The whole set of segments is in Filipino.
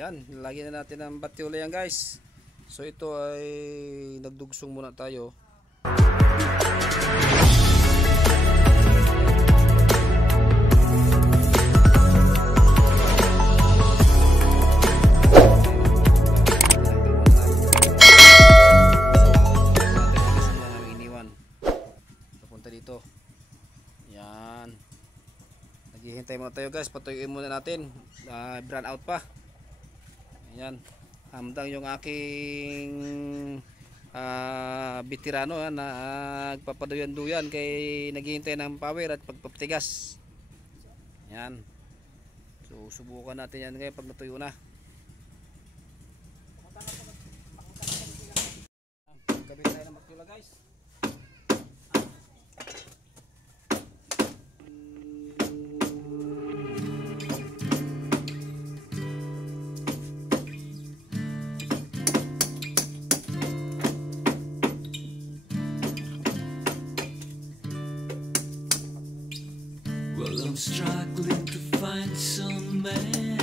Yan, lagyan na natin ang batyola yan guys. So ito ay nagdugsong muna tayo. Papunta dito. Yan. Naghihintay muna tayo guys, patuyuin muna natin. Brown out pa. Ayan, hamdang yung aking veterano na nagpapaduyan-duyan kay naghihintay ng power at pagpaptigas. Ayan. So subukan natin yan ngayon pag natuyo na. Kabit tayo ng magtula guys. I'm struggling to find some man,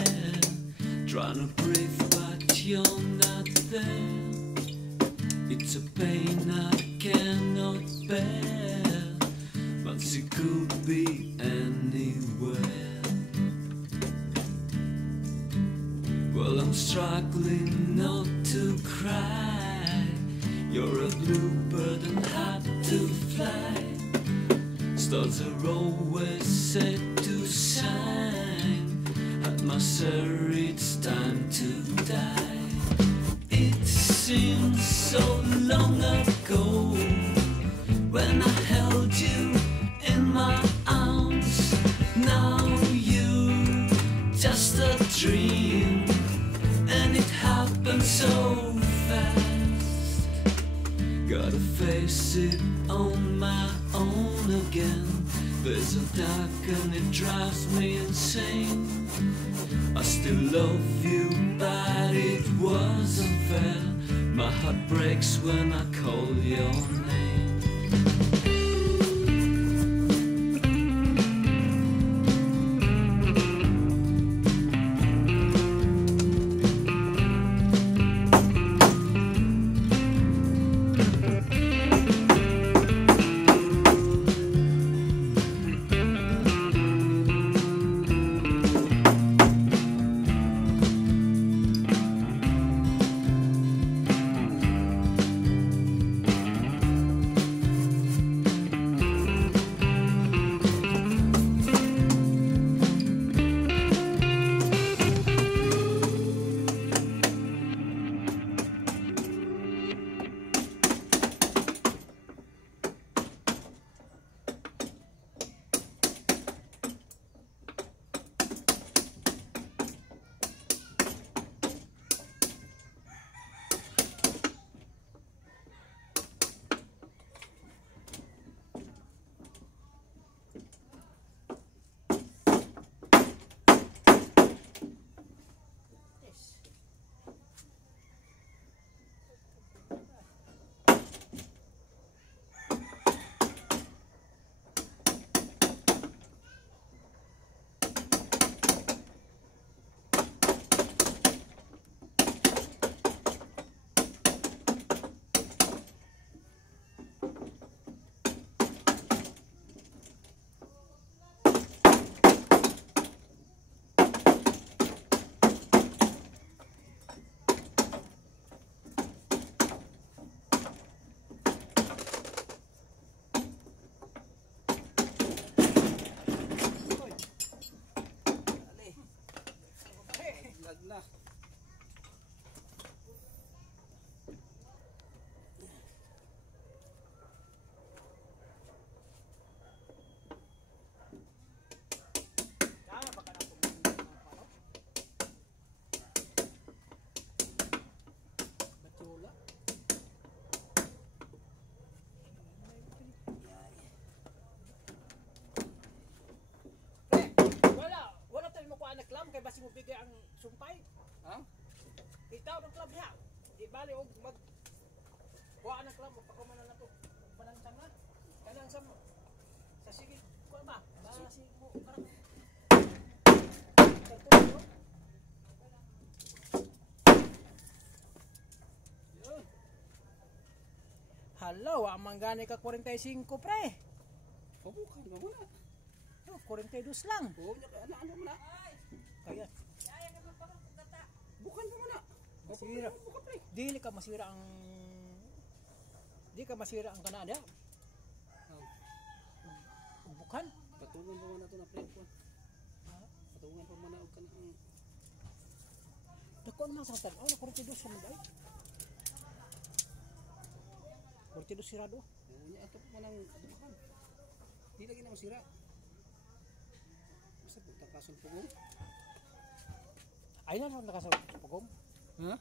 trying to breathe but you're not there. It's a pain I cannot bear, but it could be anywhere. Well, I'm struggling not to cry. You're a bluebird and hard to fly. Stars are always set to shine. At my sir, it's time to die. It seems so long ago when I held you in my arms. Now you're just a dream, and it happened so fast. Gotta face it on my own again. There's a dark and it drives me insane. I still love you, but it wasn't fair. My heart breaks when I call your name. sumpay. Ha? Itaw ng club niya. Ibali og mag kuha ng club pagkumanan na to. Panansang na. Kanang sa sige kuha ba? Para si mo para. Alaw, manggani ka 45 pre. Pabukan ka muna. Oh, 42 lang. Oo, ano muna. Kaya. Bukan ka muna. Masira. Bukan pre. Dili ka masira ang Kanada. Bukan. Patungan pa muna ito na pre ko. Patungan pa muna og kanang. Dako naman sa tan. Oh, 42 sa mga ay. 42 sirado. Oo, nya ato pa nang bukan. Di lagi na masira. Basta pagtakason pugong. Ay na nakasa pugong. Ha?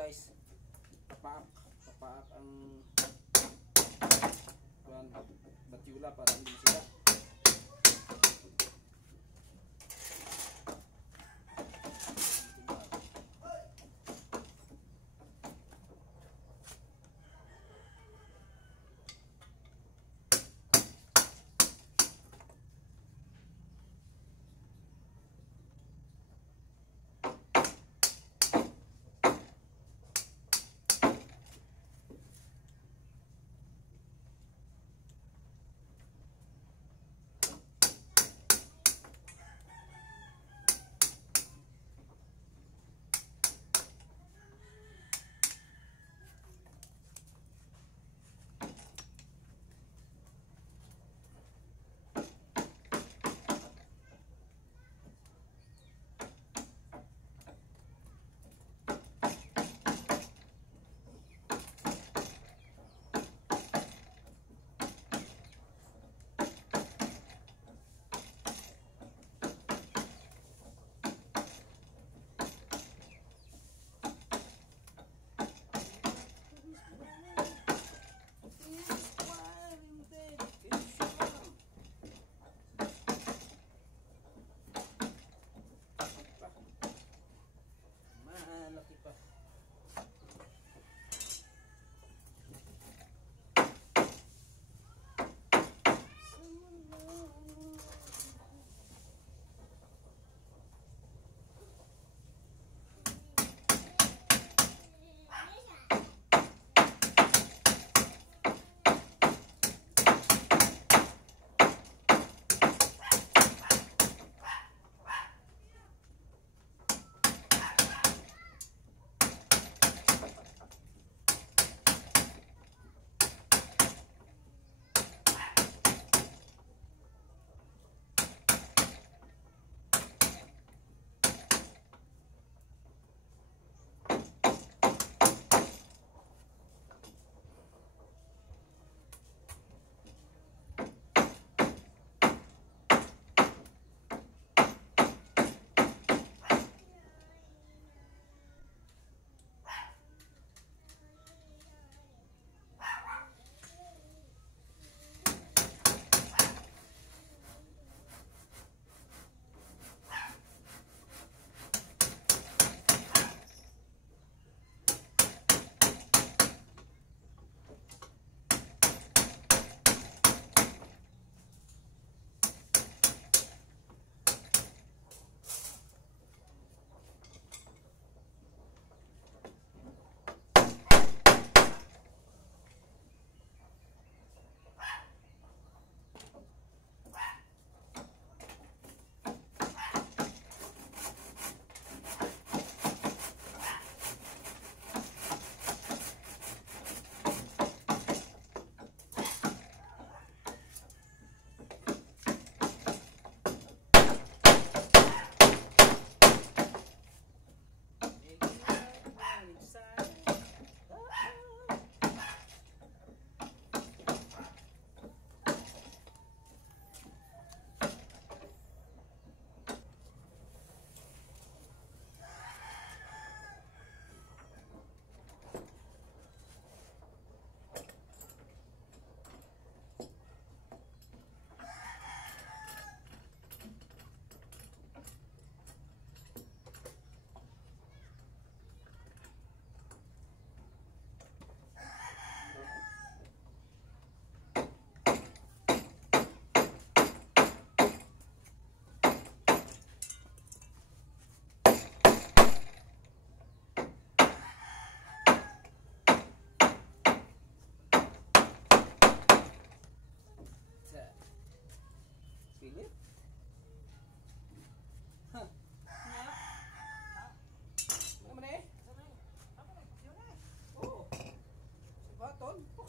Guys, papaak ang batula para hindi sila.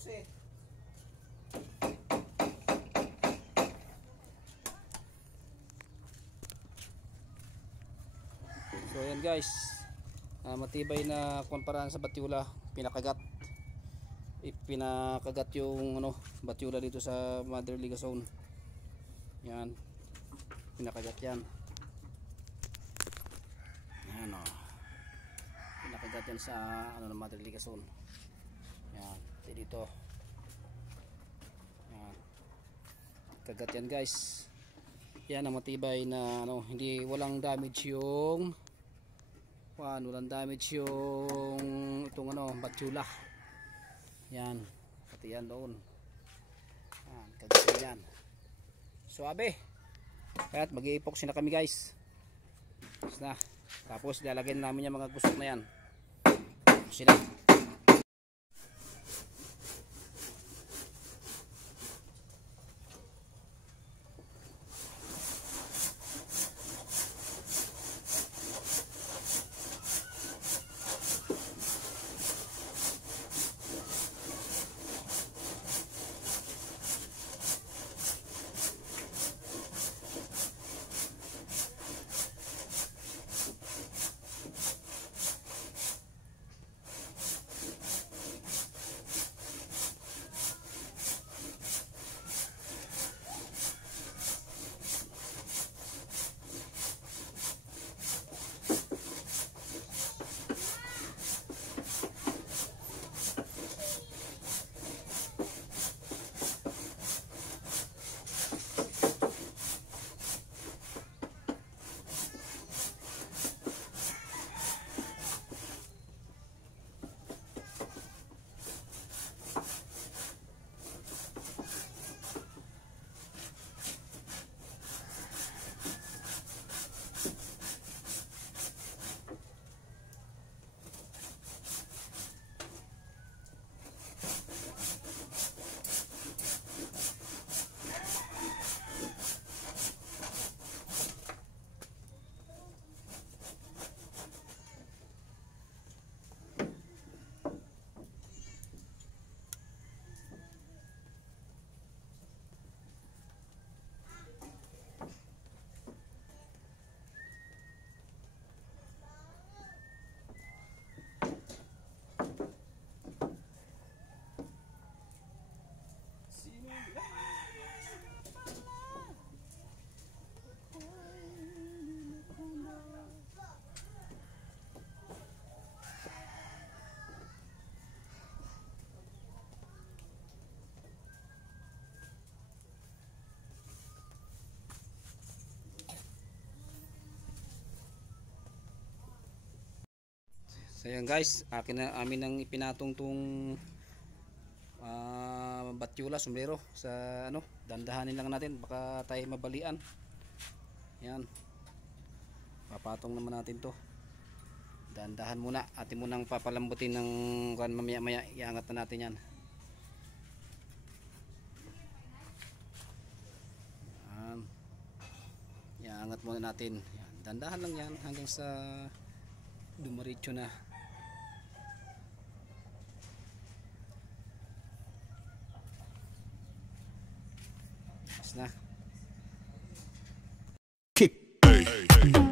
eh. So ayan guys, matibay na kumparahan sa batyula, pinakagat yung batyula dito sa mother ligason. Yan, pinakagat yan. Yan o, pinakagat yan sa mother ligason. Yan, dito. Yan, kagat yan guys. Yan ang matibay na walang damage yung itong batyula. Yan, pati yan doon. Yan, kagad yan. Suabe. Kaya mag-i-epoxy na kami guys. Tapos lalagyan namin yung mga gusok na yan. Sila. So yan guys, amin ang ipinatong tong batyula, sombrero sa dandahanin lang natin, baka tayo mabalian. Yan, papatong naman natin to, dandahan muna, atin munang papalambutin ng mamaya maya, iangat na natin yan. Yan, iangat muna natin yan, dandahan lang yan hanggang sa dumiretso na. Na. Kick. Hey, hey, hey.